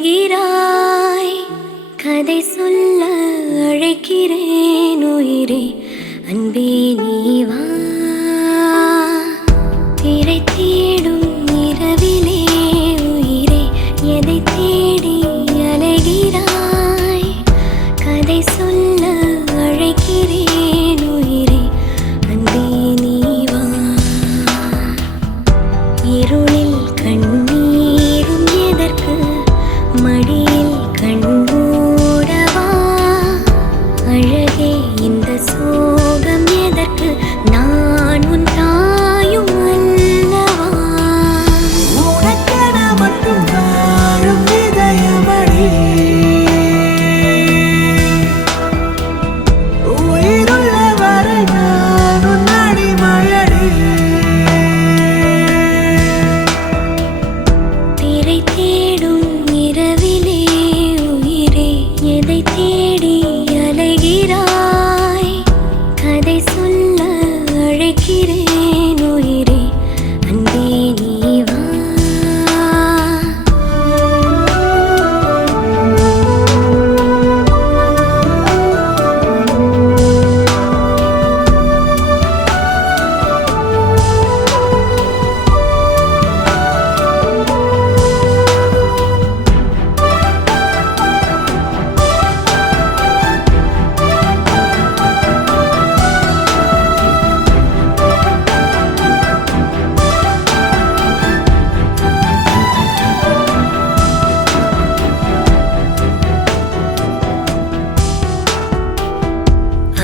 அலைகிறாய். கதை சொல்ல அழைக்கிறேன் உயிரே, அன்பே நீ வா. திரை தேடும் இரவிலே உயிரே, எதை தேடி அலைகிறாய். கதை சொல்ல அழைக்கிறேன் உயிரே, அன்பே நீ வா. இருளில் கண்ணீரும் எதற்கு, மடியில் கண்மூடவா. அழகே இந்த சோகம் எதற்கு, நான் உன் தாயும் அல்லவா. உனக்கென மட்டும் வாழும் இதயமடி, உயிருள்ள வரை நான் உன் அடிமையடி. திரை தேடும் இரவிலே உயிரே, எதை தேடி அலைகிறாய். கதை சொல்ல அழைக்கிறேன் உயிரே, அன்பே நீ வா.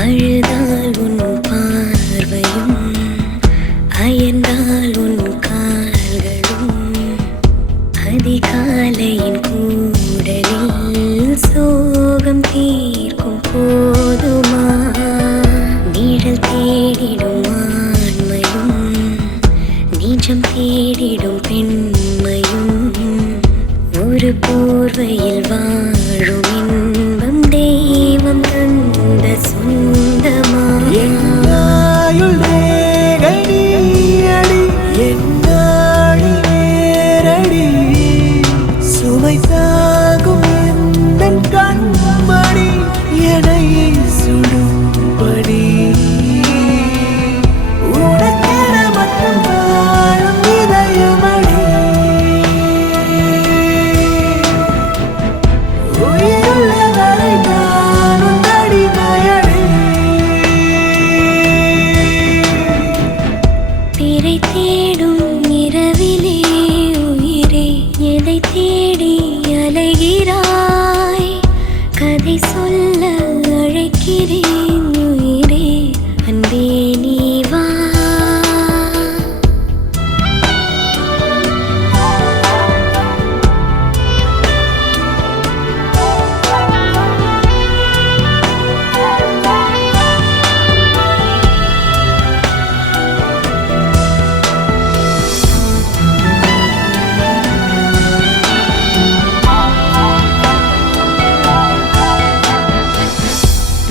அழுதால் உன் பார்வையும், அயர்ந்தால் உன் கால்களும், அதிகாலையின் கூடலில் சோகம் தீர்க்கும் போதுமா. நிழல் தேடிடும் ஆண்மையும், நிஜம் தேடிடும் பெண்மையும், ஒரு போர்வையில் வாழும் இன்பம் தெய்வம் தந்த சொந்தமா. என்னாயுள் ரேகை நீயடி, என்னாடி நேரடி, சுமை தாங்கும் எந்தன் கண்மணி, என்னை சுடும்படி. உனக்கென மட்டும் வாழும் இதயமடி, உயிருள்ள வரை நான் உன் அடிமையடி. திரை தேடும் இரவிலே உயிரே, எதை தேடி அலைகிறாய். கதை சொல்ல அழைக்கிறேன் உயிரே, அன்பே நீ வா.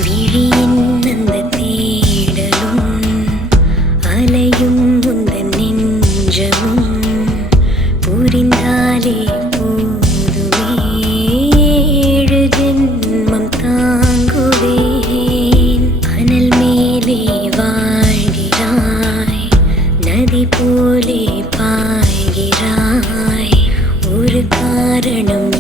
விழியின் அந்த தேடலும், அலையும் உந்தன் நெஞ்சமும், புரிந்தாலே போதுமே, 7 ஜென்மம் தாங்குவேன். அனல் மேலே வாழ்கிறாய், நதி போலே பாய்கிறாய், ஒரு காரணம்